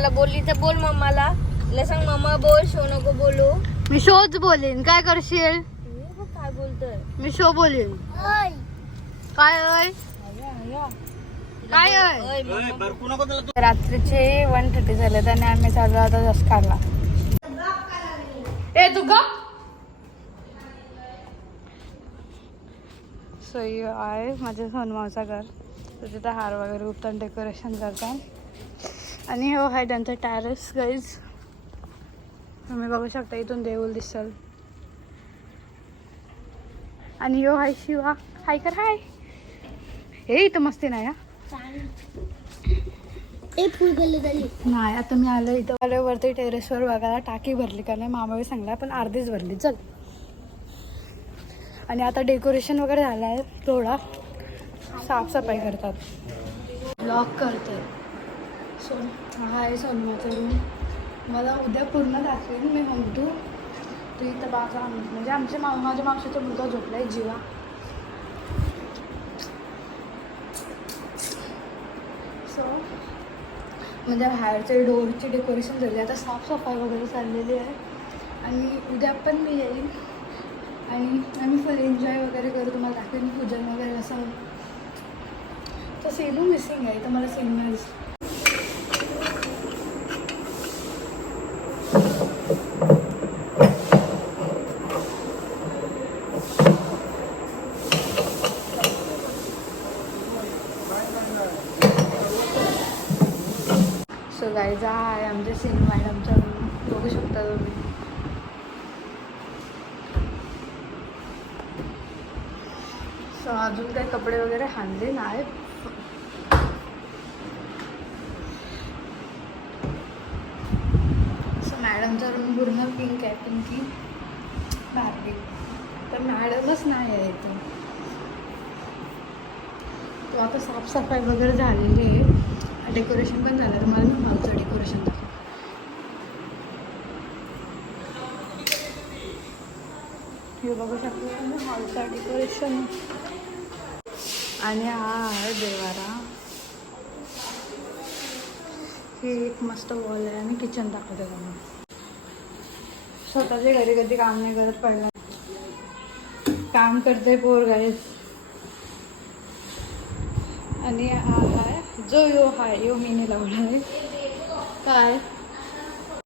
मम्माला बोलली तर बोल मम्माला. तिला सांग मम्मा बोल, शो नको बोलू. मी शोच बोलेन. काय करशील? काय बोलतोय? मी शो बोलेन. काय काय रात्रीचे 1:30 झाले आणि आम्ही चाललो आता जस्ट काढला. ए तू का सोयी आहे माझ्या सोनमावचा घर. तर तिथं हार वगैरे उपतान डेकोरेशन करतात. आणि हो आहे त्यांचं टॅरेस गाईज. तुम्ही बघू शकता इथून देऊळ दिसल. आणि हो हाय शिवा. हाय कर हाय. हे इथं मस्ती नाही हा. नाही आता मी आलो इथं आल्यावरती टेरेसवर बघायला टाकी भरली का नाही मामावी सांगला पण अर्धीच भरली चल. आणि आता डेकोरेशन वगैरे झालं आहे. थोडा साफसफाई करतात. ब्लॉक करते. सो हा आहे सोनमाचा रूम. मला उद्या पूर्ण दाखवेन मी म्हणतो. तू इथं बाजा म्हणजे माझ्या मावशीचा मुलगा झोपला आहे जीवा. सो म्हणजे बाहेरचे डोरची डेकोरेशन झाली. आता साफसफाई वगैरे चाललेली आहे. आणि उद्या पण मी येईन आणि आम्ही फुल एन्जॉय वगैरे करू. तुम्हाला दाखवेन पूजन वगैरे असं. तर सेलू मिसिंग आहे तर मला सिग्नल्स. सो गाईज आहे आमच्या सिंग मॅडमचा रूम. बघू शकता तुम्ही. सो अजून काही कपडे वगैरे हाणले नाही. सो मॅडमचा रूम पूर्ण पिंक आहे. पिंकी बार्बी. तर मॅडमच नाही आहे इथं. तो आता साफसफाई वगैरे झालेली आहे. डेकोरेशन पण झालं. तुम्हाला मी हॉलचं डेकोरेशन दाखवतो. हे बघू शकतो तुम्ही हॉलचं डेकोरेशन. आणि हा आहे देवारा. हे एक मस्त वॉल आहे. आणि किचन दाखवते तुम्हाला. स्वतःच्या घरी कधी काम नाही करत. पहिला काम करते पोर गाईज. आणि हा आहे जो यो मीने लावला आहे. काय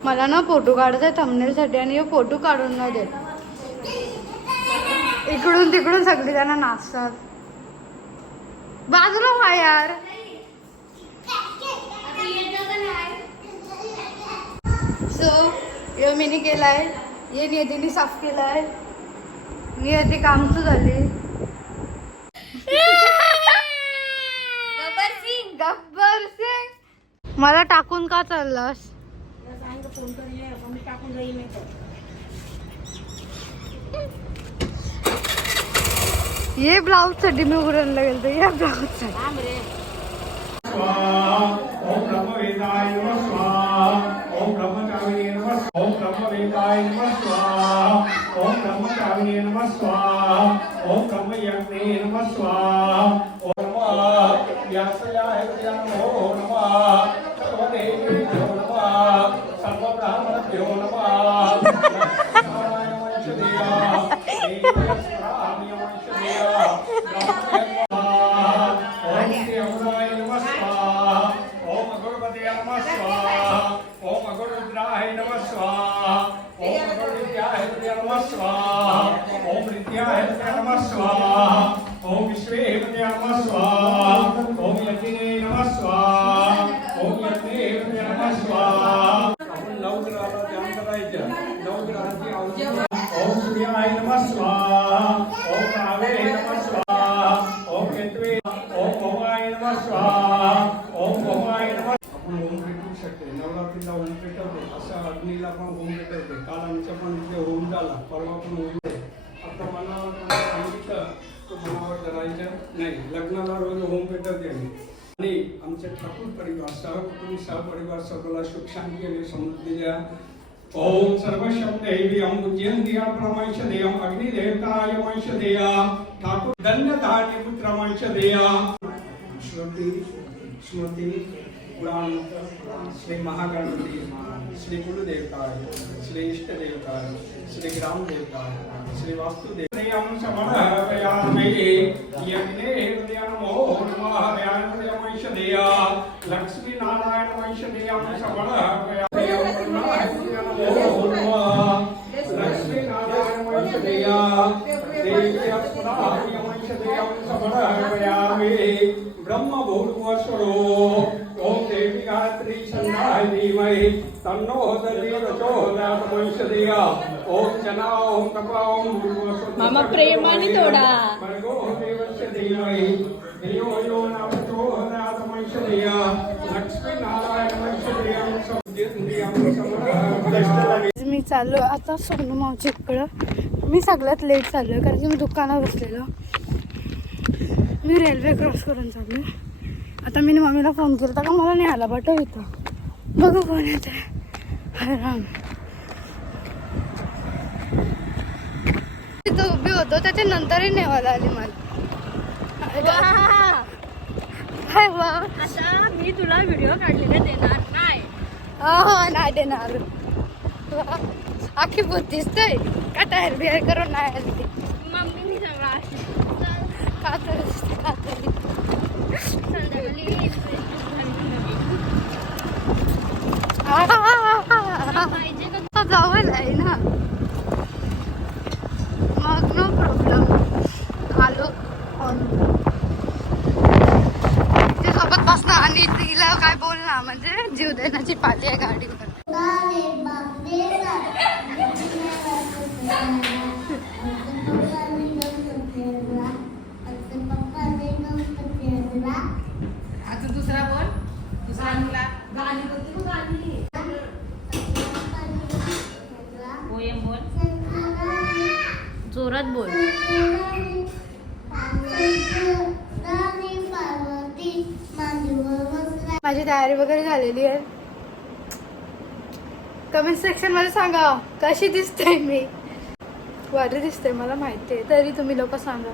मला ना फोटो काढायचा आहे थंबनेलसाठी आणि यो फोटो काढून नाही देत. इकडून तिकडून सगळी जण नाचतात. बाजूला व्हा यार. सो यो मीने केलाय. ये नियतीने साफ केलाय. नियती कामच झाली. गब्बर सिंग मला टाकून का चाललास? ये ब्लाउज साठी मी उघडायला गेलो. या ब्लाउज साठी ओम ब्रह्मवेदाय नमः स्वाहा. ओम ब्रह्मचारिणे नमः स्वाहा. ओम ब्रह्मवेदाय नमः स्वाहा. ओम ब्रह्मचारिणे नमः स्वाहा. ओम ब्रह्मयज्ञे नमः स्वाहा. ओम व्यासयाय नमो नमः. सर्वदेवेभ्यो नमः. सर्वब्राह्मणेभ्यो नमः. ओम विश्वेभ्यो नमः स्वाहा. ओम यज्ञे नमः स्वाहा. ओम यज्ञे नमः स्वाहा. आपण 9 ग्रहाला ध्यान करायचं. 9 ग्रहांची औषधी. ओम सूर्याय नमः स्वाहा. ओम रावे नमः स्वाहा. ओम केतवे. ओम भवाय नमः स्वाहा. ओम भवाय नमः. आपण होम पेटवू शकते. नवरात्रीला होम पेटवते. असं अग्नीला पण होम पेटवते. काल आमच्या पण इथे होम झाला. परवा पण होम. आता मनावर सांगितलं तर मनावर करायचं नाही. लग्नाला रोज होम पेटवते आणि आमचे ठाकूर परिवार सहकुटुंब सहपरिवार सर्वाला सुख शांती आणि समृद्धी द्या. ओम सर्वशब्दैव्यं पूज्यन्त्या प्रमैषदेयं अग्निदेवताय मैषदेया. ठाकूर धन्यधान्य पुत्र मैषदेया. स्मृती पुराण श्री महागणपती श्री गुरुदेवताय श्री इष्टदेवताय श्री ग्रामदेवताय श्री वास्तुदेव समर्पयामि यज्ञेभ्य नमो नमः व्यानमयशदेया लक्ष्मी नारायण वैशदेया समर्पयामि नमो नमः लक्ष्मी नारायण वैशदेया देव्या पुराणिय वैशदेया समर्पयामि ब्रह्म भूर्भुवस्वरो ओम देवी गायत्री छंदाय धीमहि तन्नो दधी प्रचोदयात् वैशदेया ओम जना ओम तपा ओम भूर्भुवस्वरो मामा प्रेमाने तोडा भर्गो देवस्य धीमहि धियो यो न प्रचोदयात् वैशदेया लक्ष्मी नारायण वैशदेया मी चाललो आता सोनू मावशीकडं. मी सगळ्यात लेट चाललो आहे कारण की मी दुकानावर बसलेलो. मी रेल्वे क्रॉस करून चाललो. आता मी मम्मीला फोन केला का मला नाही आला बट इथं बघू कोण येते. हरे राम. तिथं उभी होतो त्याच्या नंतरही नेवायला आली मला. हाय वा. आता मी तुला व्हिडिओ काढलेला देणार नाही. हो नाही देणार. आखी बुद्धीच ते का टायर बिअर करून नाही आली ती. मम्मीनी सगळं का तर संध्याकाळी पाहिजे का जवळ आहे ना मग नो प्रॉब्लेम. आलो सोबत बसणं आणि तिला काय बोलणार म्हणजे जीव देण्याची पाली आहे गाडीवर. आता दुसरा बोल. दुसरा गाणी बोलते तू गाणी. पोएम बोल. जोरात बोल. माझी तयारी वगैरे झालेली आहे. कमेंट सेक्शन मध्ये सांगा कशी दिसते मी. बरी दिसते मला माहिती आहे तरी तुम्ही लोक सांगा.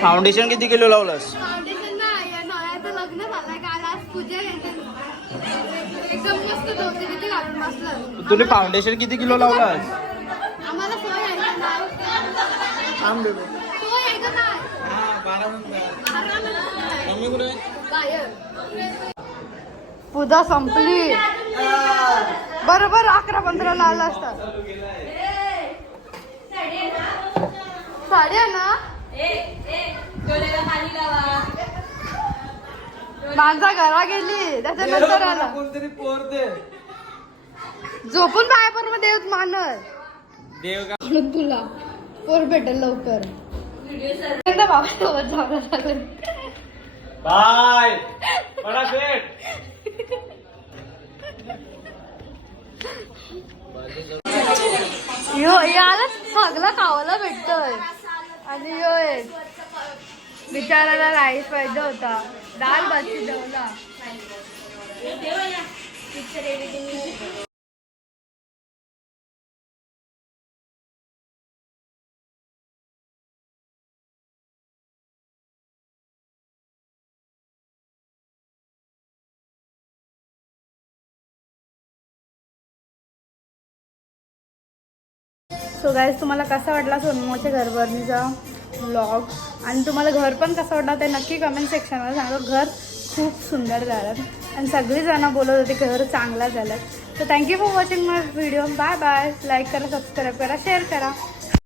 फाउंडेशन किती किलो लावलंस? फाउंडेशन नाही नवऱ्याचं लग्न झालंय काल आज पूजा एकदम मस्त धोती बिती घालून बसलं. तुम्ही फाउंडेशन किती किलो लावलंस? आम्हाला सोय आहे का नाही? सोय आहे का नाही? पूजा संपली. बरोबर 11-15 आला असतात. साड्या ना माझा घरा गेली त्याच्यानंतर आला झोपून बाहेर देव मानत तुला पोर भेटेल लवकर. एकदा बाबासोबत जावं लागेल. बाय बडा सेठ. याला सगळं खावायला भेटतोय आणि यो एक बिचाराला राईस पाहिजे होता, दाल भात शिजवला. सो गाईज, तुम्हाला कसा वाटला सोनमोच्या घरभरणीचा व्लॉग आणि तुम्हाला घर पण कसं वाटलं ते नक्की कमेंट सेक्शनमध्ये सांगा. घर खूप सुंदर झालं आणि सगळीजणं बोलत होते घर चांगला झालं. तर thank you for watching my video. Bye bye. Like करा, सबस्क्राईब करा, शेअर करा.